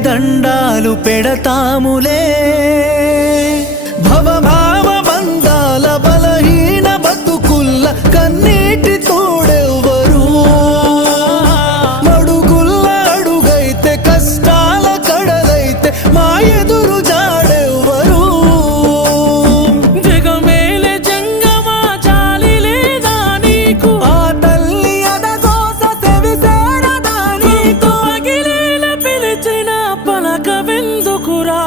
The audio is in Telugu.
దండాలు పెడతాములే భవభావ బంధాల బలహీన బతుకుల్ల కన్నీటి తోడెవ్వరు మడుగుల్ల అడుగైతే కష్టాల కడలైతే మా ఎదురు జాడెవ్వరు జగమేలే జంగమా జాలి లేదా నీకు ఆ తల్లి అదగోస సెవిసేరదా నీకు పగిలేల పిలిచిన పలకవెందుకురా